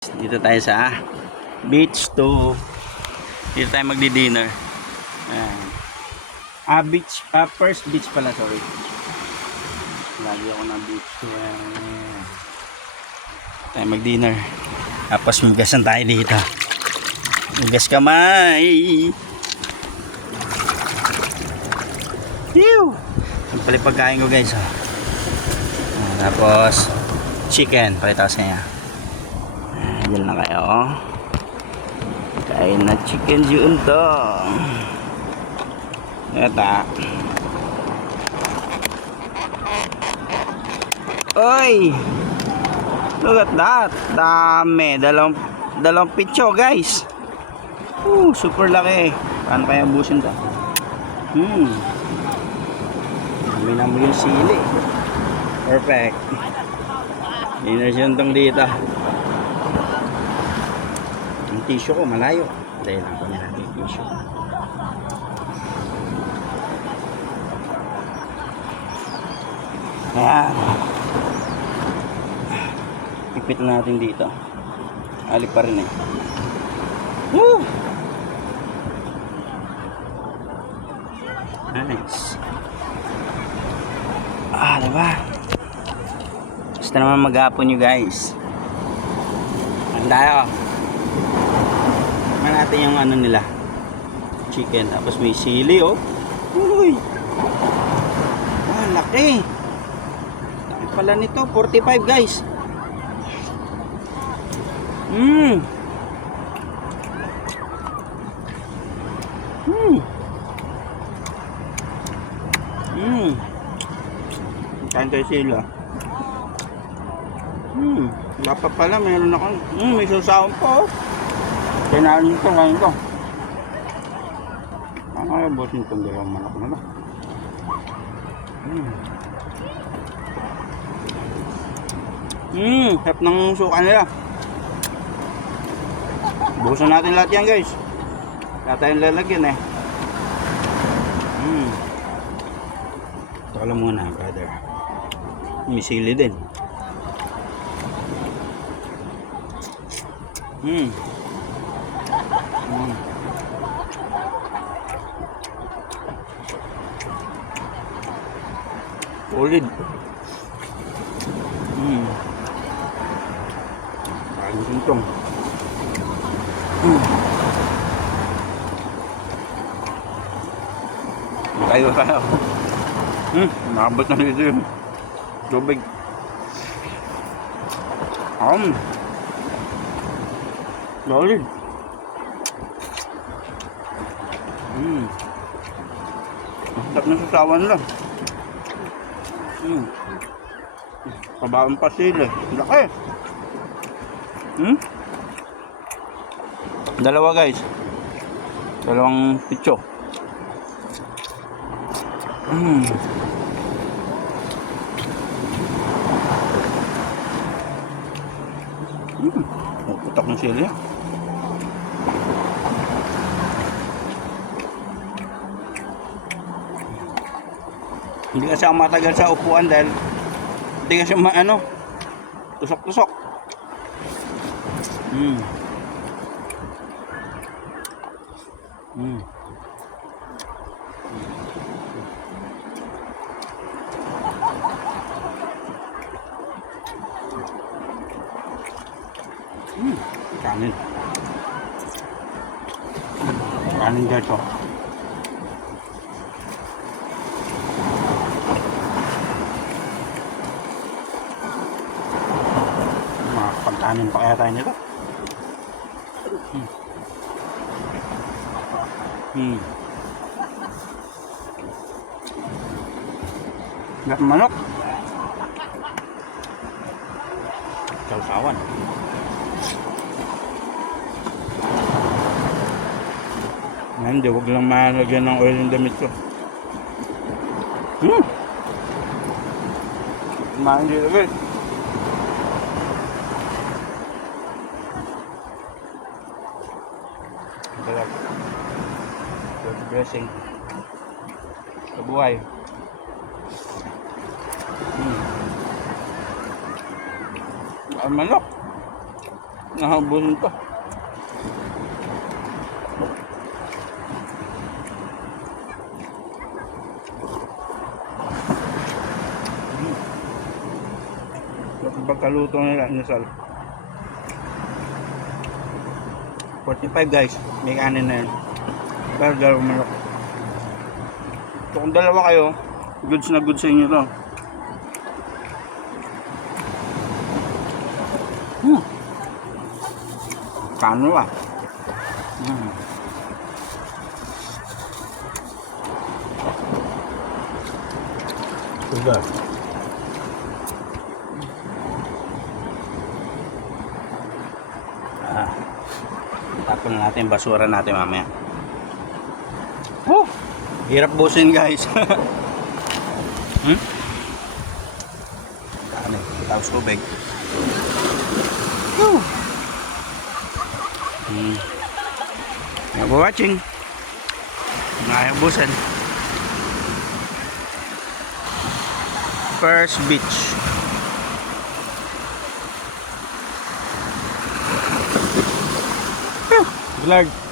Dito tayo sa beach 2. Dito tayo magdi-dinner. Beach, first beach pala, sorry. Lagi ako ng beach 2. Tayo mag-dinner. Tapos maggasan tayo dito. Maggas kamay. Phew! Ang pala pagkain ko, guys. Tapos chicken, pakita ko sa inyo. Diyan na kayo. Kain na chicken yun to. Eta. Oy! Look at that. Dami. Dalawang pitso, guys. Super laki. Paano kaya ubusin to? Dami na mo yung sili. Perfect. Dinasyon tong dito. Yung tissue ko malayo. Dahil lang ko na natin yung tissue. Ayan. Ipit na natin dito. Alip pa rin eh. Woo! Nice. Diba? Basta naman maghapon nyo, guys. Handa ako. Tignan natin yung ano nila, chicken. Tapos may sili, oh. Uy! Laki. Laki pala nito. 45, guys. Kain tayo sila. Wala pa pala, mayroon akong may susahon po. Kinain ito, kain ko. Ay, bosin itong dalawang manok na ba? Sarap ng suka nila. Buhusan natin lahat yan, guys. Wala tayong lalagyan eh. Ito ka lang muna, brother. May sili din. Solid. Parang sintong. Tayo. Nakabot na dito yung tubig. Solid. Masarap na sasawan lang. Pabawang pasili. Laki. Dalawa, guys. Dalawang pitso. Putak ng sili. Hindi kasi ako matagal sa upuan dahil hindi kasi tusok-tusok. Kanin dito. Pagkanin pa kaya tayo nito. Gat manok. Sausawan. Hindi, huwag lang malagyan ng oil yung damit ko. Kumain dito, guys. God's blessing. Kabuhay. Ang manok. Nahabunin pa. Pagkaluto nila, inasal. 45 guys, may kanin na yun. Pero dalawang manok. So kung dalawa kayo, goods na goods sa inyo to. Kano ah. Sugar. Tapon na natin basura natin mamaya. Hirap busin guys. Dami, tapos tubig. Thank you for watching. Ngayon busan. First beach. Glad.